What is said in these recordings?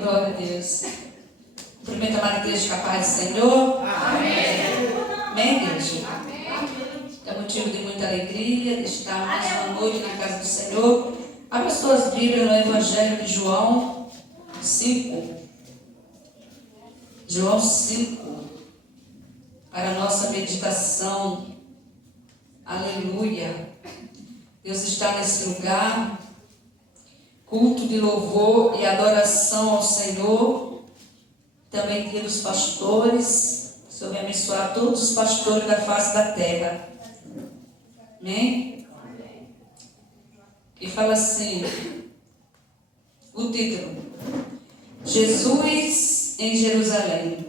Glória a Deus. Cumprimento a amada igreja com a paz do Senhor. Amém. Amém, igreja? É motivo de muita alegria de estar mais uma noite na casa do Senhor. Abra suas Bíblias no Evangelho de João 5. João 5, para a nossa meditação. Aleluia. Deus está nesse lugar. Culto de louvor e adoração ao Senhor. Também dia dos pastores. O Senhor vai abençoar todos os pastores da face da terra. Amém? E fala assim, o título: Jesus em Jerusalém,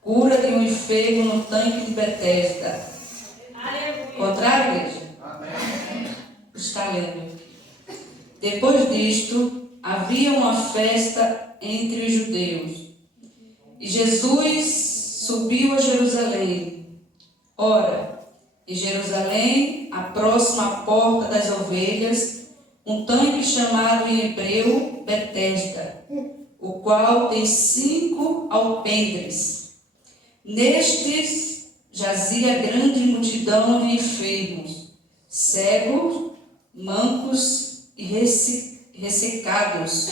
cura de um enfermo no tanque de Betesda. Contrário, igreja? Amém. Está lendo. Depois disto, havia uma festa entre os judeus, e Jesus subiu a Jerusalém. Ora, em Jerusalém, à próxima porta das ovelhas, um tanque chamado em hebreu Betesda, o qual tem 5 alpendres. Nestes jazia grande multidão de enfermos, cegos, mancos e ressecados,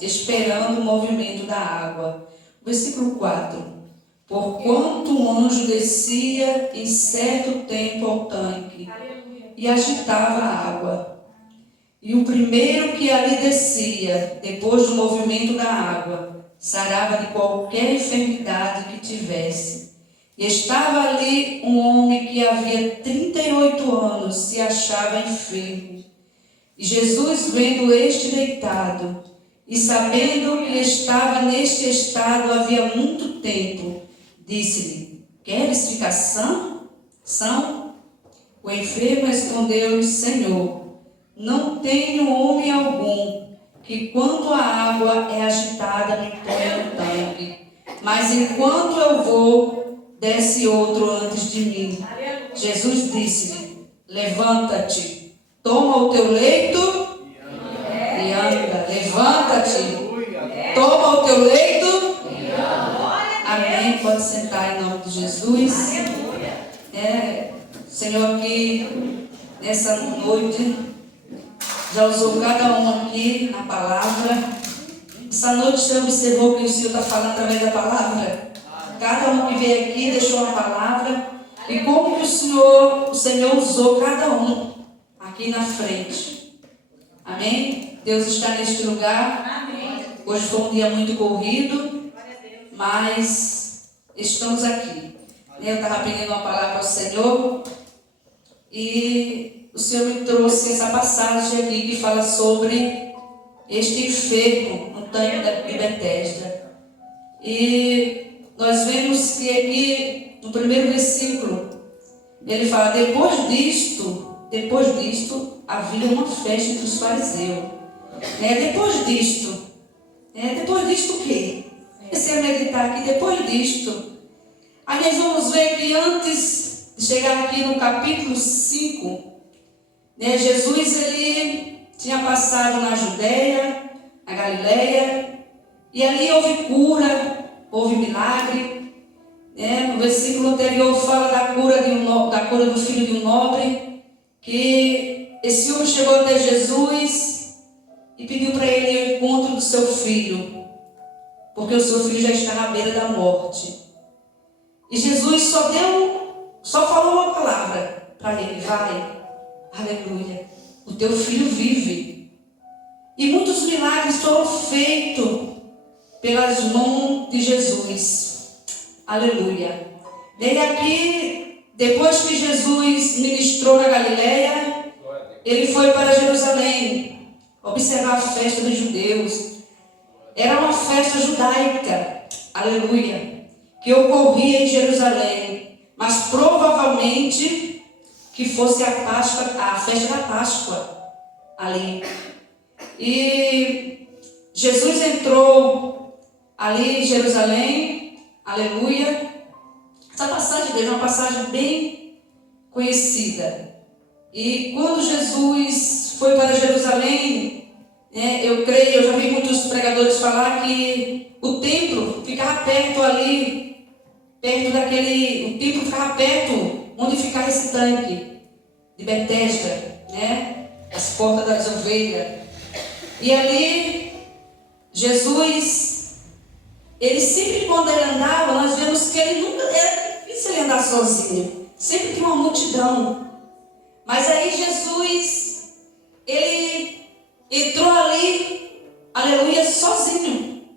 esperando o movimento da água. Versículo 4. Porquanto um anjo descia em certo tempo ao tanque e agitava a água. E o primeiro que ali descia, depois do movimento da água, sarava de qualquer enfermidade que tivesse. E estava ali um homem que havia 38 anos se achava enfermo. E Jesus, vendo este deitado, e sabendo que estava neste estado havia muito tempo, disse-lhe: queres ficar são? O enfermo respondeu-lhe: Senhor, não tenho homem algum que, quando a água é agitada, me ponha no tanque. Mas enquanto eu vou, desce outro antes de mim. Jesus disse-lhe: levanta-te, toma o teu leito e anda. Levanta-te, toma o teu leito. Amém. Pode sentar em nome de Jesus. Senhor, aqui nessa noite já usou cada um aqui na palavra. Essa noite você observou que o Senhor está falando através da palavra? Cada um que veio aqui deixou uma palavra. E como que o Senhor usou cada um aqui na frente. Amém? Deus está neste lugar. Amém. Hoje foi um dia muito corrido, mas estamos aqui. Eu estava pedindo uma palavra ao Senhor e o Senhor me trouxe essa passagem aqui que fala sobre este enfermo no tanque de Betesda. E nós vemos que aqui no primeiro versículo ele fala: depois disto havia uma festa entre os fariseus. Depois disto o quê? Comecei a meditar aqui, depois disto. Aliás, vamos ver que antes de chegar aqui no capítulo 5, Jesus ele tinha passado na Judeia, na Galileia, e ali houve cura, houve milagre. No versículo anterior fala da cura do filho de um nobre, que esse homem chegou até Jesus e pediu para ele o encontro do seu filho, porque o seu filho já estava à beira da morte. E Jesus só falou uma palavra para ele: vai, aleluia, o teu filho vive. E muitos milagres foram feitos pelas mãos de Jesus, aleluia. E aqui, depois que Jesus ministrou na Galileia, ele foi para Jerusalém observar a festa dos judeus. Era uma festa judaica, aleluia, que ocorria em Jerusalém, mas provavelmente que fosse a festa da Páscoa ali. E Jesus entrou ali em Jerusalém, aleluia. Essa passagem dele é uma passagem bem conhecida. E quando Jesus foi para Jerusalém, eu já vi muitos pregadores falar que o templo ficava perto ali, o templo ficava perto onde ficava esse tanque de Betesda, as portas das ovelhas. E ali Jesus ele sempre, quando ele andava, nós vemos que ele nunca, era difícil ele andar sozinho. Sempre tinha uma multidão. Mas aí Jesus, ele entrou ali, aleluia, sozinho,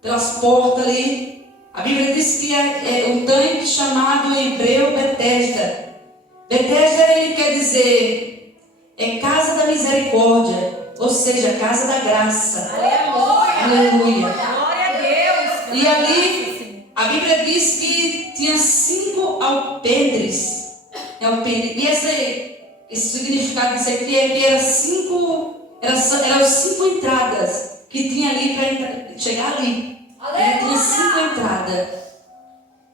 pelas portas ali. A Bíblia diz que é um tanque chamado em hebreu Betesda. Betesda, ele quer dizer, é casa da misericórdia, ou seja, casa da graça. Aleluia. Glória a Deus. E ali, a Bíblia diz que tinha 5 alpendres. E esse significado disso aqui é que eram 5 entradas que tinha ali para chegar ali. Ele tinha 5 entradas.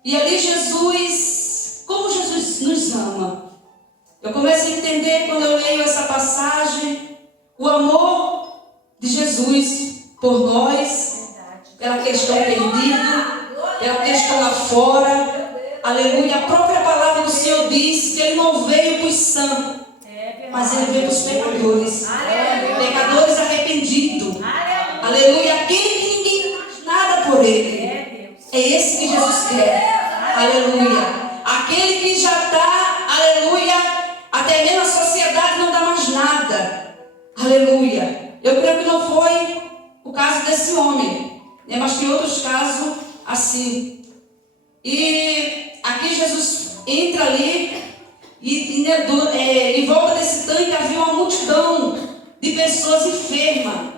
E ali Jesus, como Jesus nos ama. Eu começo a entender quando eu leio essa passagem, o amor de Jesus por nós, pela questão perdida, pela questão lá fora. Aleluia. A própria palavra do Senhor diz que Ele não veio para os santos, mas Ele veio para os pecadores. Pecadores arrependidos. Aleluia. Aquele que ninguém faz nada por Ele. É esse que Jesus quer. Aleluia. Aquele que já está, aleluia, até mesmo a sociedade não dá mais nada. Aleluia. Eu creio que não foi o caso desse homem, né? Mas tem outros casos assim. E aqui Jesus entra ali e em volta desse tanque havia uma multidão de pessoas enfermas,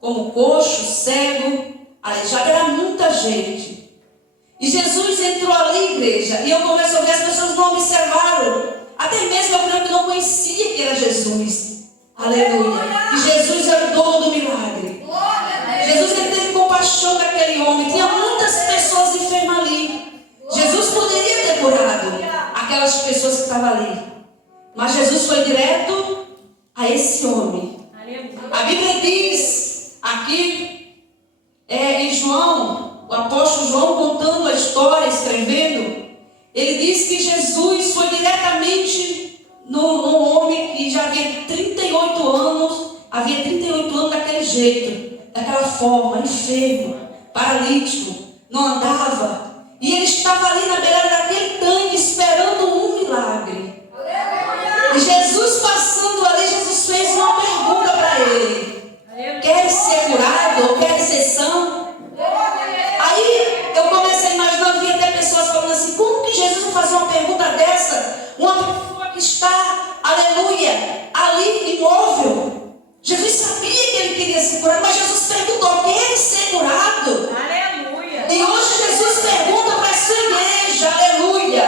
como coxo, cego, aleijado, era muita gente. E Jesus entrou ali, igreja, e eu começo a ver as pessoas não observaram, até mesmo eu creio que não conhecia que era Jesus. Aleluia. E Jesus era o dono do milagre. Jesus, ele teve compaixão daquele homem. Tinha muitas pessoas enfermas ali. Jesus poderia ter curado aquelas pessoas que estavam ali, mas Jesus foi direto a esse homem. A Bíblia diz aqui, em João, o apóstolo João contando a história, escrevendo, ele diz que Jesus foi diretamente no homem que já havia 38 anos daquele jeito, daquela forma, enfermo, paralítico, não andava. E ele estava ali na beirada daquele tanque esperando um milagre. E Jesus passando ali, Jesus fez uma pergunta para ele: quer ser curado ou quer ser são? Aí eu comecei a imaginar, havia até pessoas falando assim: como que Jesus vai fazer uma pergunta dessa? Uma pessoa que está, aleluia, ali imóvel. Jesus sabia que ele queria ser curado, mas Jesus perguntou: quer ser curado? E hoje Jesus pergunta para a sua igreja, aleluia,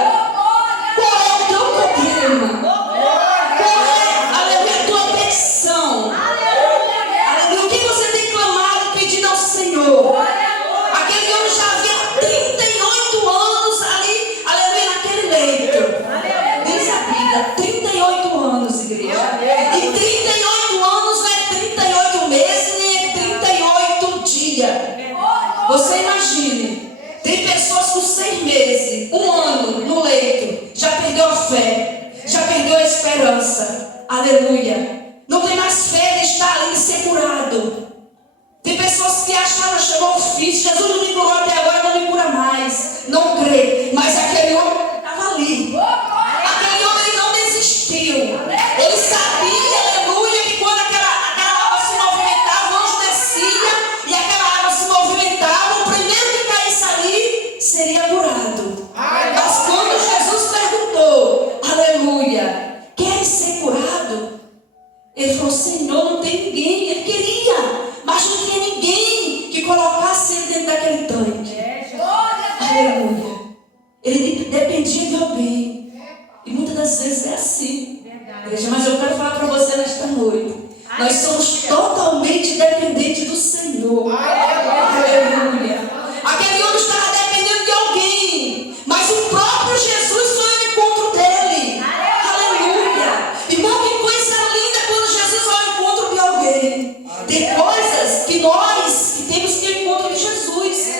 qual é o teu problema? Qual é, aleluia, a tua petição? Aleluia, o que você tem clamado, pedindo ao Senhor? Aquele homem já havia 38 anos ali, aleluia, naquele leito. Diz a Bíblia, 38 anos, igreja. E 38 anos não é 38 meses, nem é 38 dias. Você imagine, tem pessoas com 6 meses, 1 ano no leito, já perdeu a fé, já perdeu a esperança, aleluia, não tem mais fé de estar ali e ser curado. Tem pessoas que acharam, chegou o fim, Jesus não me curou até agora, não me cura mais, não crê, mas aquele homem estava ali, aquele homem não desistiu, ele sabia, aleluia, que quando aquela água se movimentava, o anjo descia e aquela água se movimentava, o primeiro que caísse ali seria curado. Mas quando Jesus perguntou, aleluia, queres ser curado? Ele falou: Senhor, não tem ninguém. Ele queria, mas não tinha ninguém que colocasse ele dentro daquele tanque. Aleluia. Ele dependia de alguém. E muitas das vezes é assim, igreja. Mas eu quero falar para você nesta noite: nós somos totalmente dependentes do Senhor. Aleluia. Aquele homem estava dependendo de alguém, mas o próprio Jesus foi ao encontro dele. Aleluia. Irmão, que coisa linda quando Jesus vai ao encontro de alguém. Tem coisas que nós que temos que ir ao encontro de Jesus.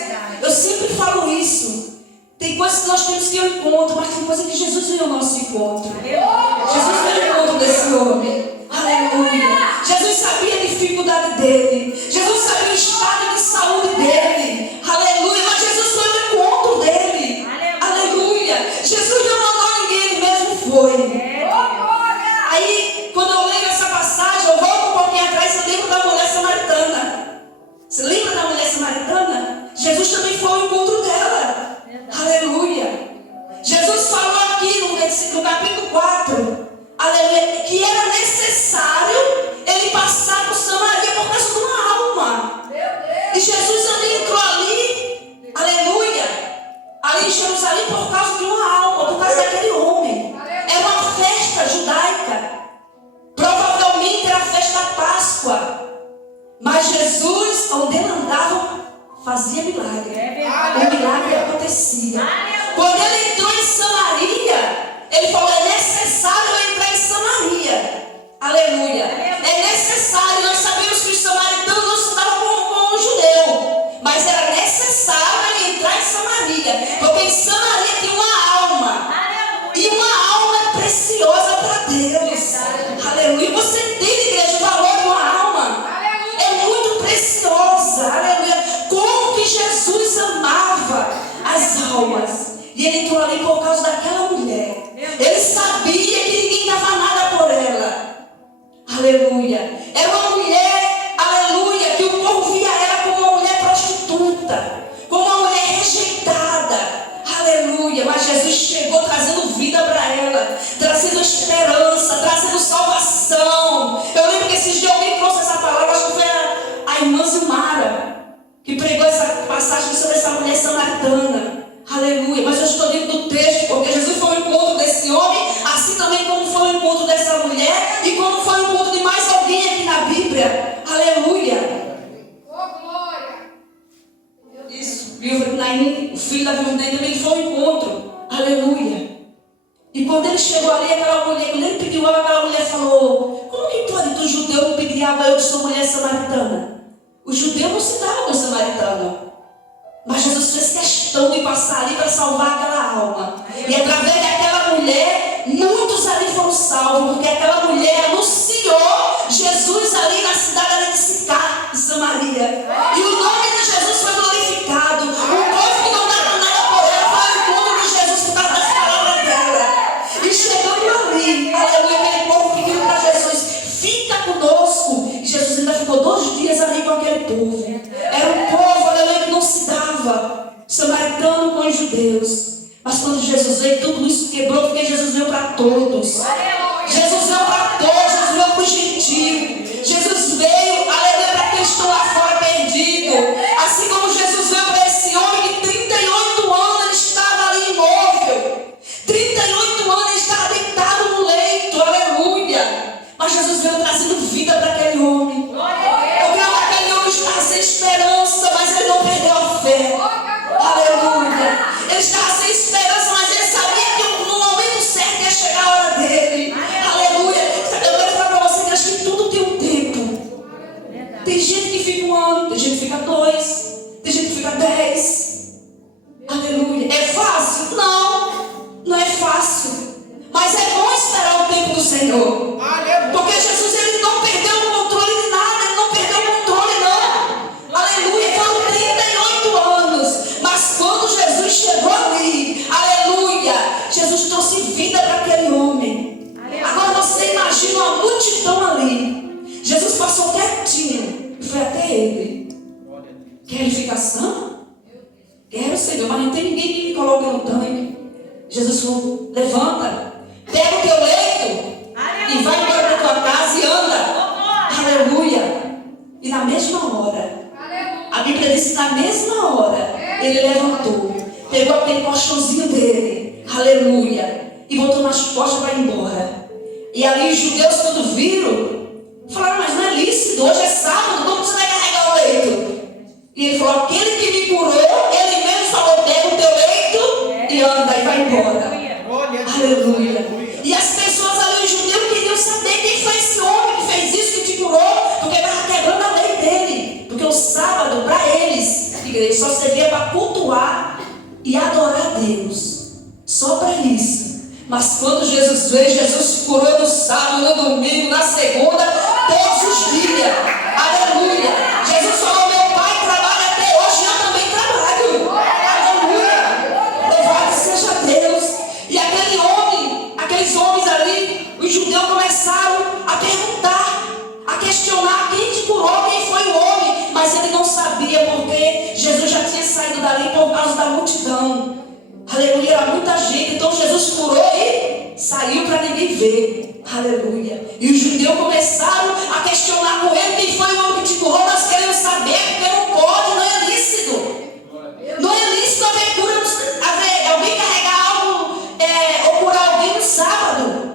Eu sempre falo isso. Tem coisas que nós temos que ir ao encontro, mas tem coisas que Jesus veio ao nosso encontro. Jesus veio ao encontro desse homem. Aleluia. Jesus sabia a dificuldade dele. Jesus sabia o estado de saúde dele. Aleluia. samaritana, Jesus também foi ao encontro dela. Aleluia. Jesus falou aqui no capítulo 4, aleluia, que era necessário ele passar por Samaria por causa de uma alma. E Jesus ali entrou ali, aleluia, ali em Jerusalém por causa de uma alma, por causa daquele homem. Era uma festa judaica. Provavelmente era a festa da Páscoa. Mas Jesus, onde ele andava, fazia milagre. O milagre acontecia. Quando ele entrou em Samaria, ele falou: é necessário eu entrar em Samaria. Aleluia. É necessário. Nós sabemos que os samaritanos não se davam com o judeu, mas era necessário ele entrar em Samaria, porque em Samaria tinha uma alma. E uma alma é preciosa para Deus. Aleluia. Você tem, igreja, o valor de uma alma. É muito preciosa. Aleluia. Como que Jesus amava as almas. E ele entrou ali por causa daquela mulher. Ele sabia que ninguém dava nada por ela. Aleluia. Era uma mulher, aleluia, que o povo via ela como uma mulher prostituta, como uma mulher rejeitada. Aleluia. Mas Jesus chegou trazendo vida para ela, trazendo esperança, trazendo salvação. Eu lembro que esses dias alguém trouxe essa palavra, acho que foi a irmã Zilmara, que pregou essa passagem sobre essa mulher samaritana. Aleluia. Mas eu estou dentro do texto, porque Jesus foi ao encontro desse homem, assim também como foi ao encontro dessa mulher, e como foi ao encontro de mais alguém aqui na Bíblia. Aleluia. Isso, o filho da viúva Naim também foi ao encontro. Aleluia. E quando ele chegou ali, aquela mulher, quando ele pediu água, aquela mulher falou: como que pode tu, judeu, me pedir água, eu que sou mulher samaritana? O judeu não se dava com o samaritano. Mas Jesus fez questão de passar ali para salvar aquela alma. E através daquela mulher, muitos ali foram salvos, porque aquela mulher anunciou Jesus ali na cidade de Sicar, de Samaria. E o nome de Jesus foi glorificado. O povo que não dava nada por ela foi ao encontro de Jesus por causa das palavras dela. E chegando ali, aleluia, aquele povo pediu para Jesus: fica conosco. E Jesus ainda ficou 2 dias ali com aquele povo. Era um povo, aleluia, que não se dava, samaritano com os judeus. Mas quando Jesus veio, tudo isso quebrou, porque Jesus veio para todos. Jesus veio para todos, Jesus veio para os gentios. Jesus veio, aleluia, para quem estão lá fora perdido. Assim como Jesus veio para esse homem que 38 anos ele estava ali imóvel. 38 anos ele estava deitado no leito, aleluia. Mas Jesus veio trazendo vida para aquele homem. Porque aquele homem estava sem esperança, mas ele não perdeu a fé. Aleluia. Ele estava sem esperança, mas ele sabia que no momento certo ia chegar a hora dele. Aleluia. Eu quero falar para você que acho que tudo tem um tempo. Tem gente que fica 1 ano, tem gente que fica 2, tem gente que fica 10. Aleluia. É fácil? Não, não é fácil. Mas é bom esperar o tempo do Senhor. Porque Jesus, ele não perdeu o controle de nada, ele não perdeu o controle, não. Aleluia. Foram 38 anos. Mas quando Jesus chegou ali, aleluia, Jesus trouxe vida para aquele homem. Agora você imagina uma multidão ali. Jesus passou quietinho e foi até ele. Quer ele ficar sã? Quero, Senhor, mas não tem ninguém que me coloque no tanque. Jesus falou: levanta, pega o teu leito e vai embora para tua casa e anda. Aleluia. E na mesma hora, a Bíblia diz que na mesma hora ele levantou, pegou aquele colchãozinho dele, aleluia, e botou nas costas para ir embora. E ali os judeus, quando viram, falaram: mas não é lícito, hoje é sábado, como você vai carregar o leito? E ele falou: aquele que me curou, ele mesmo falou: pega o teu leito e anda, e vai embora. Aleluia. E as pessoas ali, os judeus, queriam saber quem foi esse homem que fez isso, que te curou, porque estava quebrando a lei dele. Porque o sábado, para eles, igreja, só servia para cultuar e adorar a Deus. Só para isso. Mas quando Jesus veio, Jesus curou no sábado, no domingo, na segunda, todos os dias. Aleluia. Jesus falou: meu Pai trabalha até hoje, eu também trabalho. Aleluia. Louvado seja Deus. E aqueles homens ali, os judeus começaram a perguntar, a questionar quem te curou, quem foi o homem. Mas ele não sabia, porque saiu para ninguém ver. Aleluia. E os judeus começaram a questionar com ele quem foi o homem que te curou. Nós queremos saber, porque não pode, não é lícito. Não é lícito haver cura, alguém carregar algo ou curar alguém no sábado.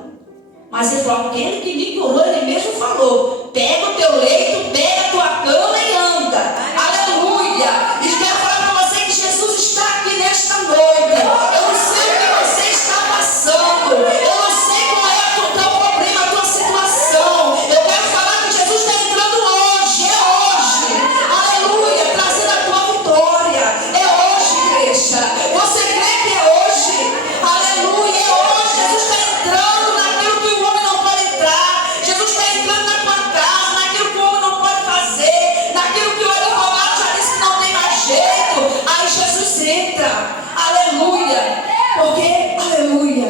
Mas ele falou, aquele que me curou, ele mesmo falou, pega o teu leito, pega a tua cama e anda. Aleluia. E quero falar para você que Jesus está aqui nesta noite. Eu não sei o que você está passando. Eu não sei qual é o teu problema, a tua situação. Eu quero falar que Jesus está entrando hoje. É hoje. Aleluia. Trazendo a tua vitória. É hoje, igreja. Você crê que é hoje? Aleluia. É hoje. Jesus está entrando naquilo que o homem não pode entrar. Jesus está entrando na tua casa, naquilo que o homem não pode fazer, naquilo que o advogado já disse que não tem mais jeito. Aí Jesus entra. Aleluia. Porque, aleluia,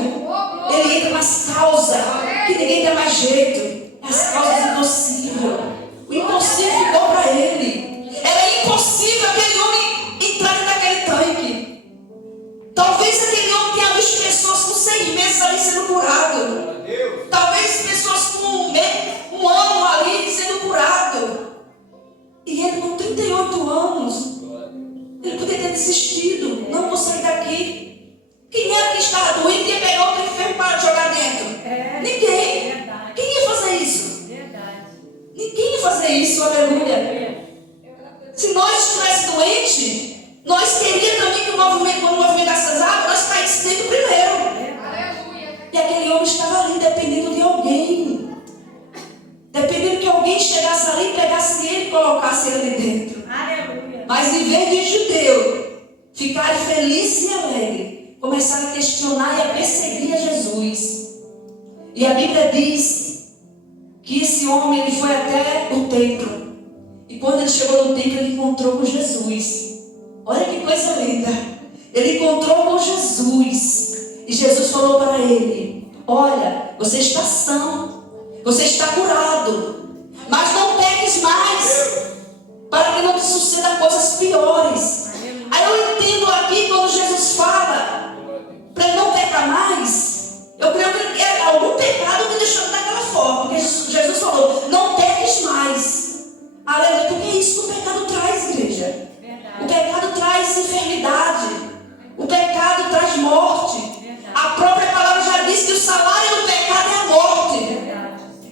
ele entra nas causas que ninguém tem mais jeito. As causas impossíveis. O impossível ficou para ele. Era impossível aquele homem entrar dentro daquele tanque. Talvez aquele homem tenha visto pessoas com 6 meses ali sendo curado. Talvez pessoas com um ano ali sendo curado. E ele com 38 anos, ele poderia ter desistido. Não vou sair daqui. Quem era que estava doente e ia pegar outro enfermo para jogar dentro? Ninguém. Verdade. Quem ia fazer isso? Verdade. Ninguém ia fazer isso, aleluia. Se nós estivéssemos doentes, nós queríamos também que o movimento, quando movimentasse as águas, nós caíssemos dentro primeiro. E aquele homem estava ali dependendo de alguém. Dependendo que alguém chegasse ali, pegasse ele e colocasse ele ali dentro. Aleluia. Mas em vez de judeu ficarem felizes e alegres, começaram a questionar e a perseguir a Jesus. E a Bíblia diz que esse homem ele foi até o templo. E quando ele chegou no templo, ele encontrou com Jesus. Olha que coisa linda. Ele encontrou com Jesus. E Jesus falou para ele: olha, você está são, você está curado, mas não peques mais, para que não te suceda coisas piores. Aí eu entendo aqui quando Jesus fala para ele não pecar mais. Eu creio que é algum pecado que deixou daquela forma, porque Jesus falou: não peques mais. Aleluia, porque é isso que o pecado traz, igreja. O pecado traz enfermidade, o pecado traz morte. A própria palavra já diz que o salário do pecado é a morte.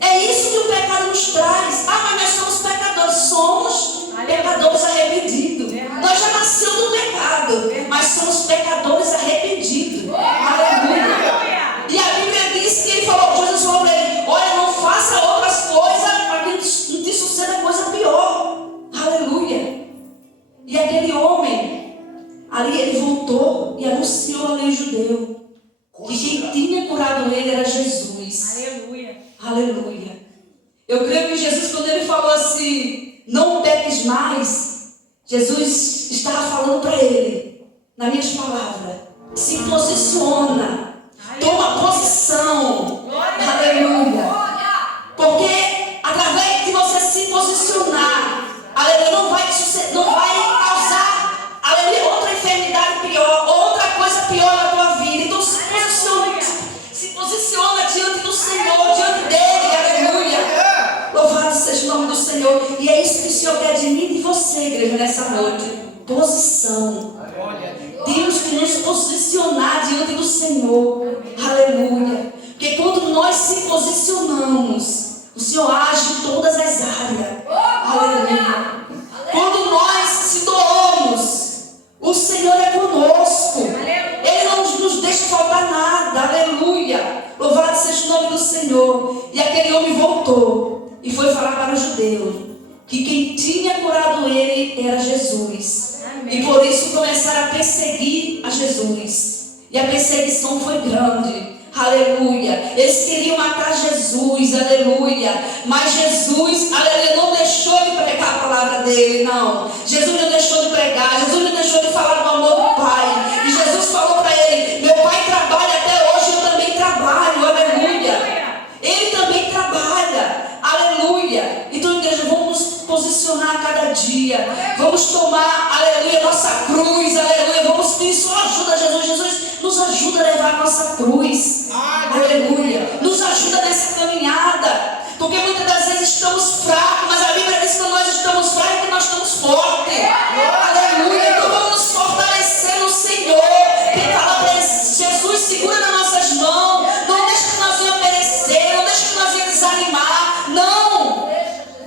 É isso que o pecado nos traz. Ah, mas nós somos pecadores. Somos pecadores arrependidos. Nós já nascemos no pecado, mas somos pecadores arrependidos. Aleluia. E a Bíblia diz que ele falou, Jesus falou para ele: olha, não faça outras coisas para que não te suceda coisa pior. Aleluia. E aquele homem ali, ele voltou e anunciou a lei judeu que quem tinha curado ele era Jesus. Aleluia. Aleluia. Eu creio que Jesus, quando ele falou assim, não peques mais, Jesus estava falando para ele, nas minhas palavras, se posiciona, toma posição. Aleluia. Porque através de você se posicionar, aleluia, não vai causar, aleluia, outra enfermidade pior, outra coisa pior na tua vida. Então se posiciona diante do Senhor, diante dele, aleluia. Louvado seja o nome do Senhor. E é isso que o Senhor quer de mim e de você, igreja, nessa noite. Posição. Temos que nos posicionar diante do Senhor. Aleluia. Porque quando nós se posicionamos, o Senhor age em todas as áreas. Aleluia. Quando nós se doamos, o Senhor é conosco. Ele não nos deixa faltar nada. Aleluia. Louvado seja o nome do Senhor. E aquele homem voltou e foi falar para o judeu que quem tinha curado ele era Jesus. E por isso começaram a perseguir a Jesus. E a perseguição foi grande. Aleluia. Eles queriam matar Jesus. Aleluia. Mas Jesus, aleluia, não deixou de pregar a palavra dele, não. Jesus não deixou de pregar. Jesus não deixou de falar do amor do Pai. E Jesus falou para ele: meu Pai trabalha até hoje, eu também trabalho. Aleluia. Ele também trabalha. Aleluia. Então, igreja, vamos nos posicionar a cada dia. Vamos tomar, aleluia, nossa cruz. Aleluia. Vamos pedir sua ajuda, Jesus. Jesus nos ajuda a levar a nossa cruz. Aleluia. estamos fracos, mas a Bíblia diz que quando nós estamos fracos, que nós estamos fortes. Aleluia. Então vamos nos fortalecer no Senhor. Quem fala para Jesus, segura nas nossas mãos. Não deixa que nós venhamos perecer, não deixa que nós venhamos desanimar.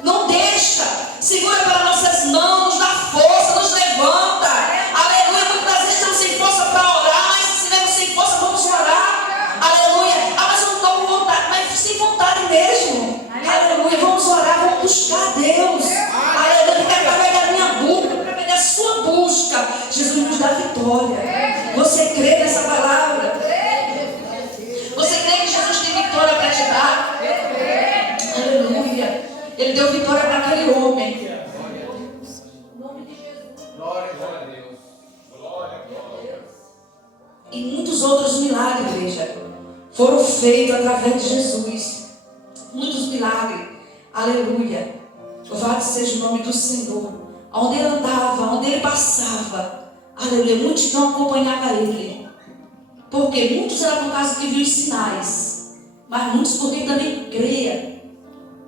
Não deixa. Segura para nossas mãos, nos dá força, nos levanta. Aleluia. Muitas vezes estamos sem força para orar, mas se estivermos sem força, vamos orar. Aleluia. Mas eu não estou com vontade, mas sem vontade mesmo. Aleluia. Vamos orar, vamos buscar a Deus. Aleluia. Porque através da minha busca, através da sua busca, Jesus nos dá vitória. Você crê nessa palavra? Você crê que Jesus tem vitória para te dar? Aleluia. Ele deu vitória para aquele homem. Glória a Deus. Glória a Deus. E muitos outros milagres, igreja, foram feitos através de Jesus. Muitos milagres. Aleluia. Louvado seja o nome do Senhor. Onde ele andava, onde ele passava. Aleluia. Muitos não acompanhavam ele. Porque muitos eram por causa que viam os sinais. Mas muitos porque também creia.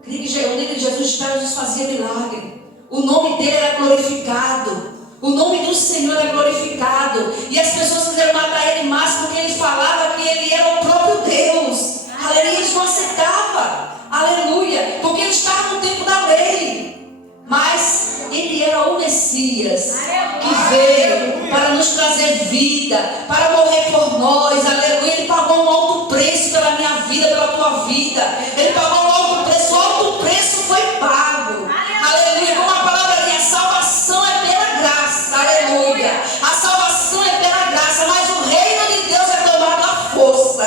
Creia que onde Jesus estava, Jesus fazia milagre. O nome dele era glorificado. O nome do Senhor era glorificado. E as pessoas quiseram matar ele mais porque ele falava que ele era o próprio Deus. Aleluia. Eles não aceitavam. Aleluia. Porque ele estava no tempo da lei. Mas ele era o Messias que veio para nos trazer vida, para morrer por nós. Aleluia. Ele pagou um alto preço pela minha vida, pela tua vida. Ele pagou um alto preço. O alto preço foi pago. Aleluia. Como a palavra diz, a salvação é pela graça. Aleluia. A salvação é pela graça, mas o reino de Deus é tomado à força.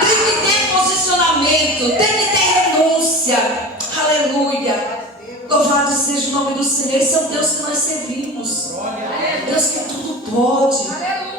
Tem que ter posicionamento, tem que ter renúncia. Aleluia. Louvado seja o nome do Senhor. Esse é o Deus que nós servimos. Deus que tudo pode.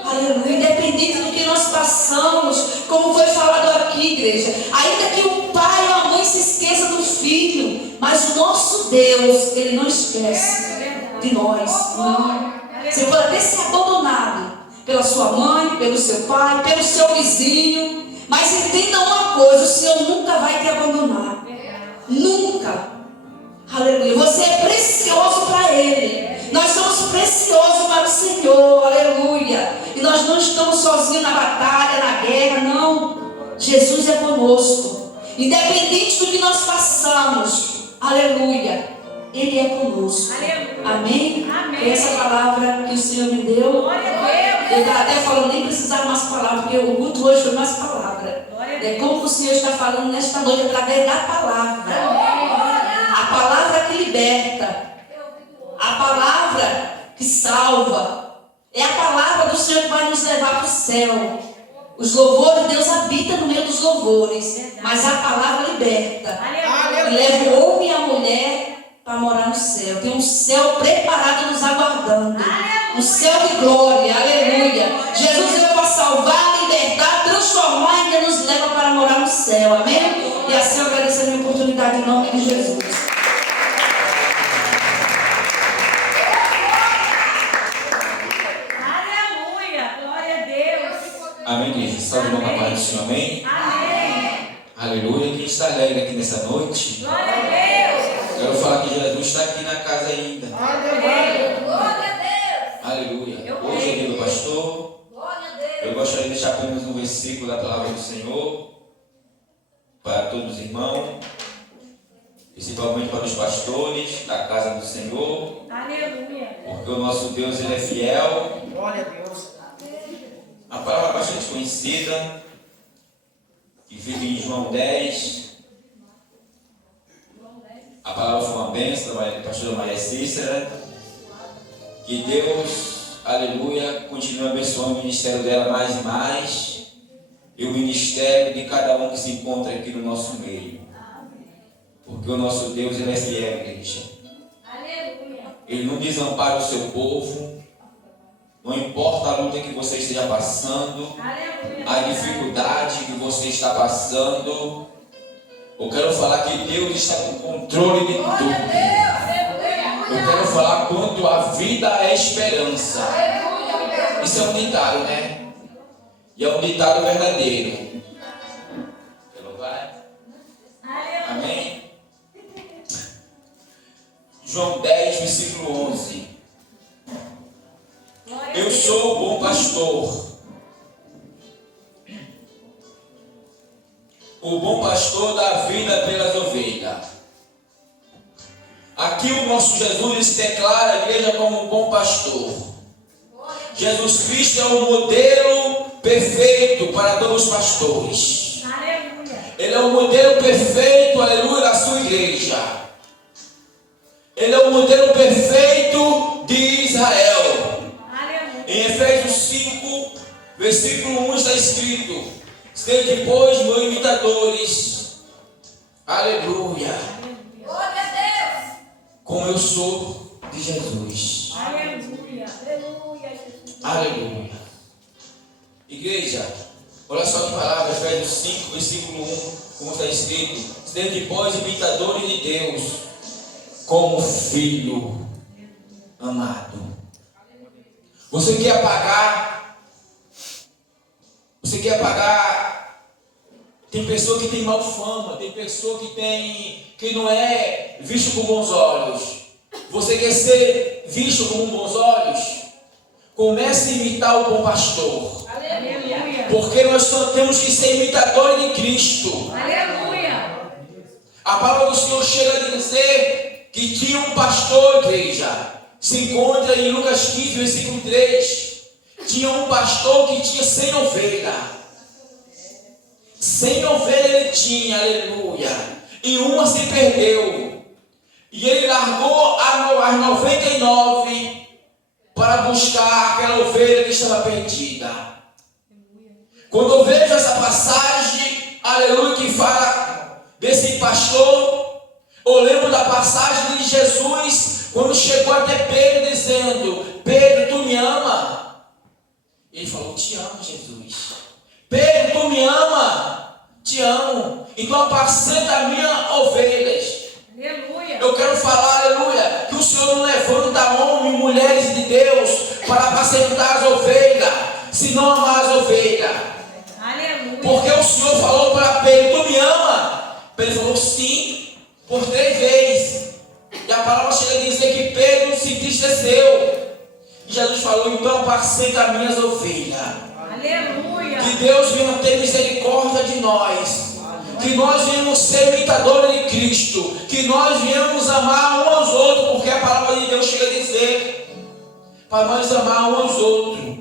Aleluia. Independente do que nós passamos, como foi falado aqui, igreja. Ainda que o pai ou a mãe se esqueça do filho, mas o nosso Deus, ele não esquece de nós. Não. Você pode até ser abandonado pela sua mãe, pelo seu pai, pelo seu vizinho. Mas entenda uma coisa: o Senhor nunca vai te abandonar. Nunca. Aleluia. Você é precioso para Ele. Nós somos preciosos para o Senhor. Aleluia. E nós não estamos sozinhos na batalha, na guerra. Não. Jesus é conosco. Independente do que nós façamos. Aleluia. Ele é conosco. Amém? Amém. Essa palavra que o Senhor me deu. Glória a Deus. Eu até falando, nem precisava mais palavras, porque o culto hoje foi mais palavra. É como o Senhor está falando nesta noite através da palavra. A palavra que liberta. A palavra que salva. É a palavra do Senhor que vai nos levar para o céu. Os louvores de Deus habitam no meio dos louvores. Mas a palavra liberta. E leva o homem e a mulher para morar no céu. Tem um céu preparado nos aguardando. Um céu de glória. Aleluia. Jesus veio para salvar, libertar, transformar e ainda nos leva para morar no céu. Amém? E assim eu agradeço a minha oportunidade em nome de Jesus. Amém, igreja. Salve o nome da paz do Senhor. Amém? Amém. Aleluia. Quem está alegre aqui nessa noite? Glória a Deus. Quero falar que Jesus está aqui na casa ainda. Glória a Deus. Aleluia. Hoje é dia do pastor. Glória a Deus. Eu gostaria de deixar apenas um versículo da palavra do Senhor para todos os irmãos, principalmente para os pastores da casa do Senhor, Aleluia. porque o nosso Deus, ele é fiel. Glória a Deus. A palavra bastante conhecida, que fica em João 10. A palavra foi uma bênção da pastora Maria Cícera. Que Deus, aleluia, continue abençoando o ministério dela mais e mais. E o ministério de cada um que se encontra aqui no nosso meio. Porque o nosso Deus, ele é fiel, igreja. Aleluia. Ele não desampara o seu povo. Não importa a luta que você esteja passando, a dificuldade que você está passando, eu quero falar que Deus está com controle de tudo. Eu quero falar quanto a vida é esperança. Isso é um ditado, né? E é um ditado verdadeiro. Amém? João 10, versículo 11. Eu sou o bom pastor. O bom pastor dá a vida pelas ovelhas. Aqui o nosso Jesus se declara a igreja como um bom pastor. Jesus Cristo é o modelo perfeito para todos os pastores. Aleluia. Ele é o modelo perfeito, aleluia, da sua igreja. Ele é o modelo perfeito de Israel. Aleluia. Em Efésios 5, versículo 1 está escrito: sede, pois, meus imitadores. Aleluia. Glória a Deus. Como eu sou de Jesus. Aleluia. Aleluia, Jesus. Aleluia. Igreja, olha só que palavra, Efésios 5, versículo 1, como está escrito: sede, pois, imitadores de Deus, como filho amado. Você quer apagar? Você quer apagar? Tem pessoa que tem mal fama, tem pessoa que não é visto com bons olhos. Você quer ser visto com bons olhos? Comece a imitar o bom pastor. Aleluia. Porque nós só temos que ser imitadores de Cristo. Aleluia. A palavra do Senhor chega a dizer que tinha um pastor, igreja. Se encontra em Lucas 15, versículo 3. Tinha um pastor que tinha 100 ovelhas. 100 ovelhas ele tinha, aleluia. E uma se perdeu. E ele largou as 99 para buscar aquela ovelha que estava perdida. Quando eu vejo essa passagem, aleluia, que fala desse pastor, eu lembro da passagem de Jesus, quando chegou até Pedro dizendo: Pedro, tu me ama? Ele falou: te amo, Jesus. Pedro, tu me ama? Te amo. Então apacenta minhas ovelhas. Aleluia. Eu quero falar, aleluia, que o Senhor não levanta homens e mulheres de Deus para apacentar as ovelhas, se não amar as ovelhas. Aleluia. Porque o Senhor falou para Pedro: tu me ama? Pedro falou sim, por 3 vezes. E a palavra chega a dizer que Pedro se entristeceu. E Jesus falou: então apacenta minhas ovelhas. Aleluia. Que Deus venha ter misericórdia de nós. Que nós venhamos ser imitadores de Cristo. Que nós venhamos amar uns aos outros. Porque a palavra de Deus chega a dizer para nós amar uns aos outros.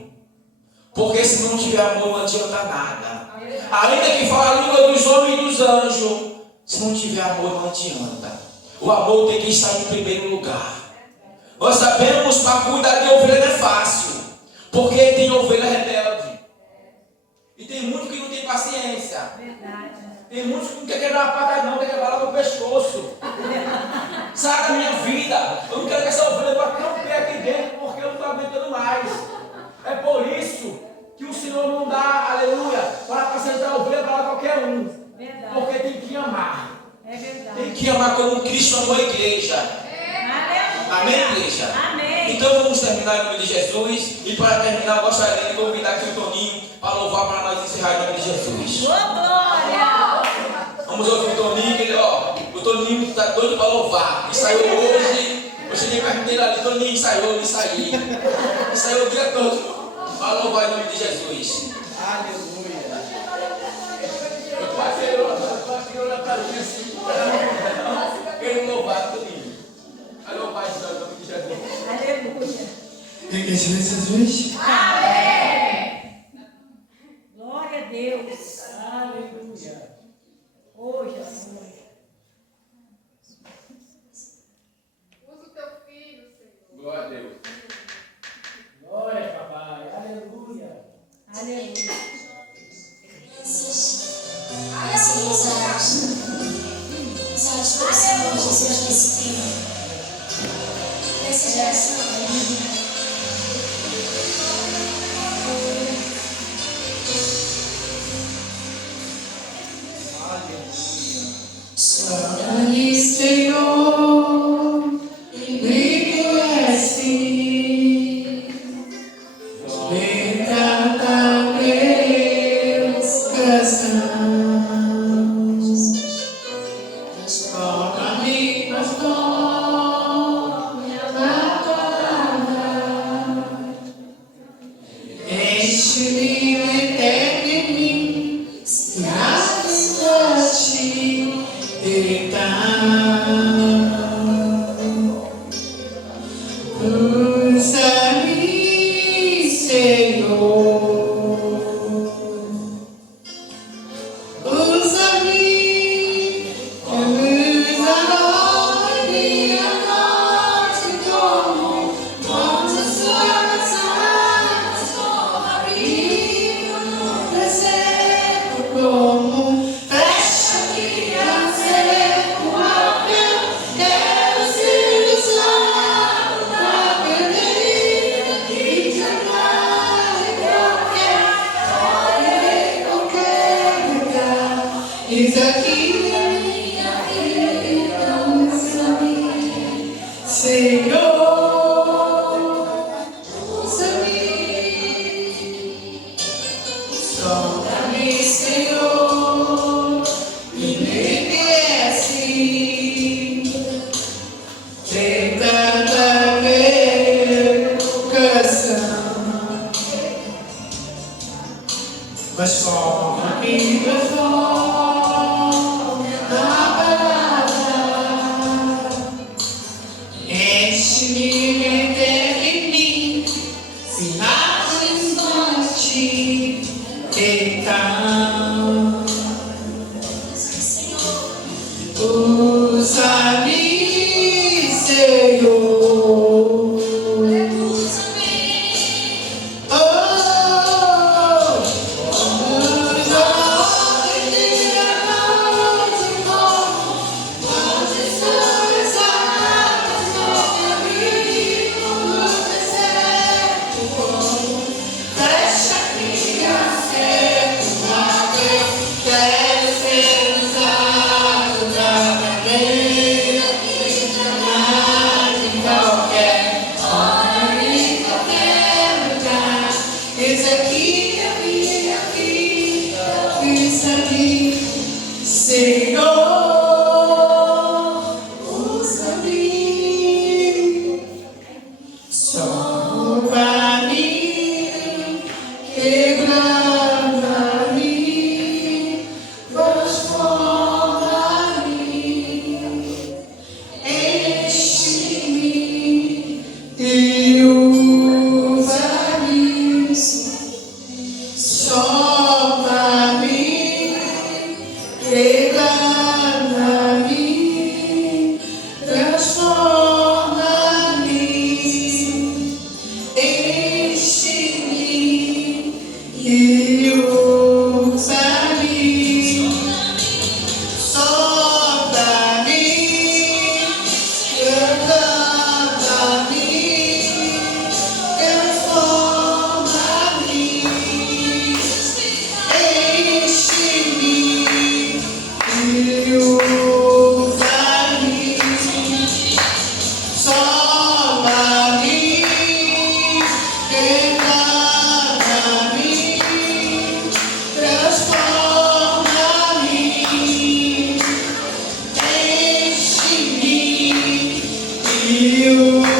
Porque se não tiver amor, não adianta nada. Ainda que fale a língua dos homens e dos anjos, se não tiver amor, não adianta. O amor tem que estar em primeiro lugar. Nós sabemos que para cuidar de ovelha não é fácil. Porque tem ovelha rebelde. E tem muito que não tem paciência. Verdade. Tem muitos que não quer quebrar a pata, não, quer quebrar no pescoço. Sai da minha vida. Eu não quero que essa ovelha vá tão pé aqui dentro, porque eu não estou aguentando mais. É por isso que o Senhor não dá, aleluia, para apacentar a ovelha para qualquer um. Verdade. Porque tem que amar. É verdade. Tem que amar como Cristo amou a igreja. Aleluia. Amém, igreja? Amém. Então vamos terminar em nome de Jesus. E para terminar, eu gostaria de convidar aqui o Toninho para louvar, para nós encerrar em nome de Jesus. Ô, glória. Vamos ouvir o Toninho, que ele, o Toninho está doido para louvar. Ensaiou hoje. Eu cheguei perto dele ali, Toninho ensaiou, ensaiou o dia todo para louvar em nome de Jesus. Aleluia. Eu passei olhando para mim assim, querendo louvar, Toninho. Vai louvar em nome de Jesus. Aleluia. Igreja de Jesus. Amém. Glória a Deus. Aleluia. Ô, Jesus. Usa o teu filho, Senhor. Glória a Deus. Glória, papai. Aleluia. Aleluia. Essa geração. Sobe, Senhor, me conhece. Retrata meus corações. Toca-me, pastor. Eis aqui a minha vida, usa-me, Senhor, usa-me, sonda-me, Senhor, e me enriquece. Tem tanta canção, mas forma-me, transforma na palavra. Enche-me, enterre em mim, sinais de então, usa-me, Senhor. Oh, Eis aqui a minha vida, usa-me, Senhor, usa-me, sopra-me, quebra-me, transforma-me, enche-me e usa-me. Sopra-me, regala-me, transforma-me, enche-me e usa-me. Sopra-me, regala-me, transforma-me. Enche-me e usa-me, sopra-me, quebra-me, transforma-me, enche-me e usa-me.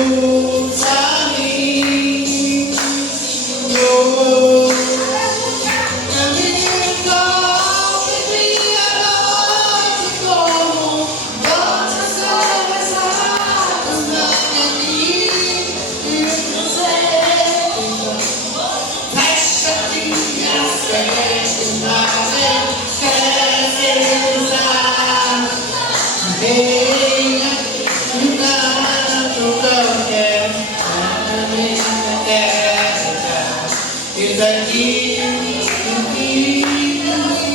Daqui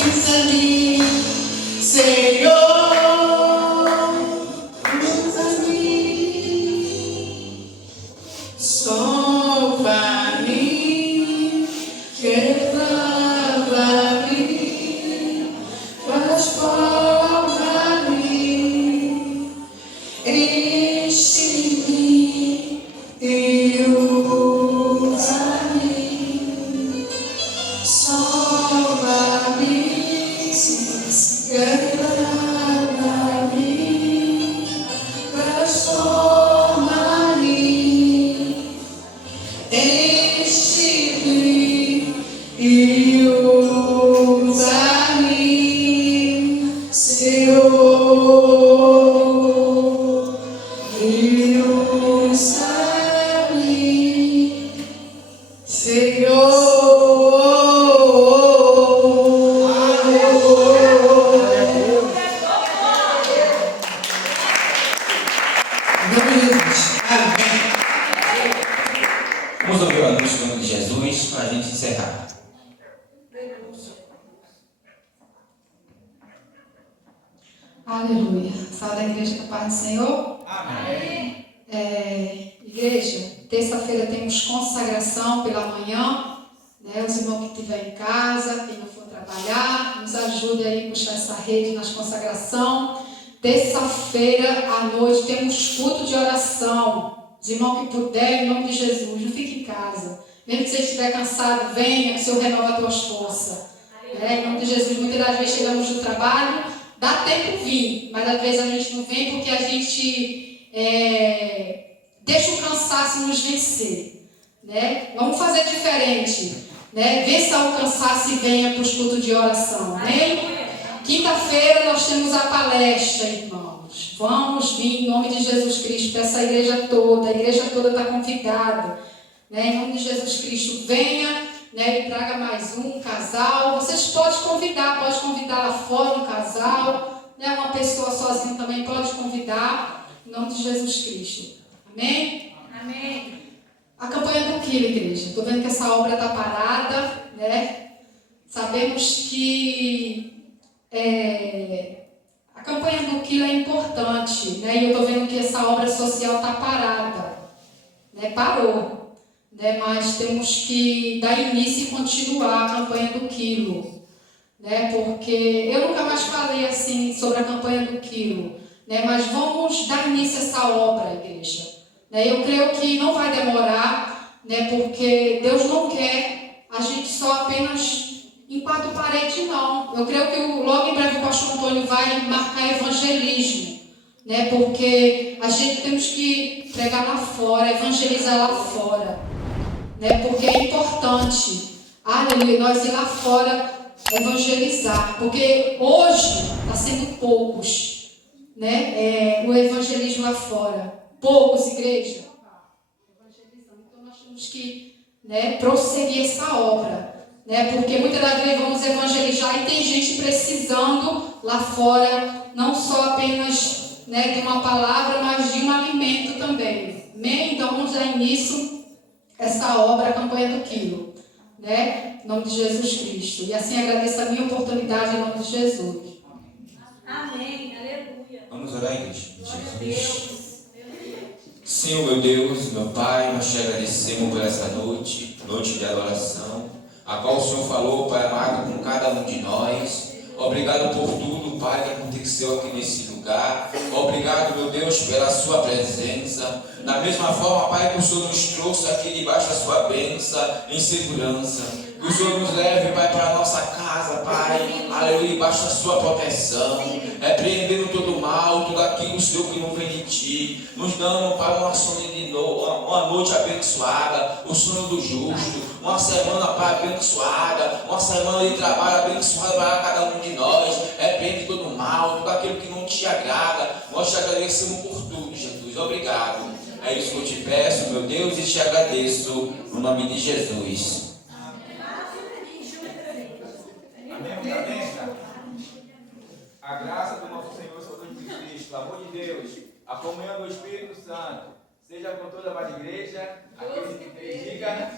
usa-me, Senhor, usa-me, sopra-me, quebra-me, transforma-me, enche-me e usa-me. Salva-me, quebra-me, transforma-me, enche-me e usa-me, Senhor, e usa-me, Senhor. Vamos ouvir o anúncio do nome de Jesus para a gente encerrar. Aleluia. Fala da igreja com a paz do Senhor. Amém. Igreja, terça-feira temos consagração pela manhã. Né? Os irmãos que estiverem em casa, quem não for trabalhar, nos ajude aí a puxar essa rede nas consagração. Terça-feira à noite temos culto de oração. Os irmãos que puderem, em nome de Jesus, não fique em casa. Mesmo que você estiver cansado, venha, que o Senhor renova as tuas forças. Em nome de Jesus, muitas das vezes chegamos no trabalho, dá tempo vir, mas às vezes a gente não vem porque a gente deixa o cansaço nos vencer. Né? Vamos fazer diferente. Né? Vença o cansaço e venha para os cultos de oração. Amém? Quinta-feira nós temos a palestra, irmãos. Vamos vir em nome de Jesus Cristo para essa igreja toda. A igreja toda está convidada. Né? Em nome de Jesus Cristo, venha, né? E traga mais um casal. Vocês podem convidar lá fora um casal. Né? Uma pessoa sozinha também pode convidar. Em nome de Jesus Cristo. Amém? Amém. A campanha do quilo, igreja. Estou vendo que essa obra está parada, né? Sabemos que a campanha do quilo é importante, né? E eu estou vendo que essa obra social está parada, né? Parou, né? Mas temos que dar início e continuar a campanha do quilo, né? Porque eu nunca mais falei assim sobre a campanha do quilo, né? Mas vamos dar início a essa obra, igreja. Eu creio que não vai demorar, né, porque Deus não quer a gente só apenas em quatro paredes, não. Eu creio que logo em breve o pastor Antônio vai marcar evangelismo, né, porque a gente temos que pregar lá fora, evangelizar lá fora, né, porque é importante, aleluia, nós ir lá fora evangelizar, porque hoje está sendo poucos, né, o evangelismo lá fora. Poucos, igreja, evangelizando. Então nós temos que, né, prosseguir essa obra, né, porque muitas das vezes vamos evangelizar e tem gente precisando lá fora, não só apenas, né, de uma palavra, mas de um alimento também. Amém? Então vamos dar início a essa obra, a campanha do quilo, né, em nome de Jesus Cristo. E assim agradeço a minha oportunidade em nome de Jesus. Amém. Aleluia. Vamos orar, igreja. Glória a Deus. Senhor, meu Deus, meu Pai, nós te agradecemos por essa noite de adoração, a qual o Senhor falou, Pai amado, com cada um de nós. Obrigado por tudo, Pai, que aconteceu aqui nesse lugar. Obrigado, meu Deus, pela sua presença. Da mesma forma, Pai, que o Senhor nos trouxe aqui debaixo da sua bênção, em segurança. Que o Senhor nos leve, Pai, para a nossa casa, Pai, aleluia, debaixo da sua proteção, repreendendo todo o mal, tudo aquilo, Senhor, que não vem de Ti, nos dando, Pai, uma noite abençoada, o sono do justo, uma semana, Pai, abençoada, uma semana de trabalho abençoada para cada um de nós, repreende todo o mal, tudo aquilo que não Te agrada. Nós Te agradecemos por tudo, Jesus, obrigado. É isso que eu Te peço, meu Deus, e Te agradeço, no nome de Jesus. A graça do nosso Senhor Jesus Cristo, o amor de Deus, a comunhão do Espírito Santo, seja com toda a igreja, aqueles que creem, diga.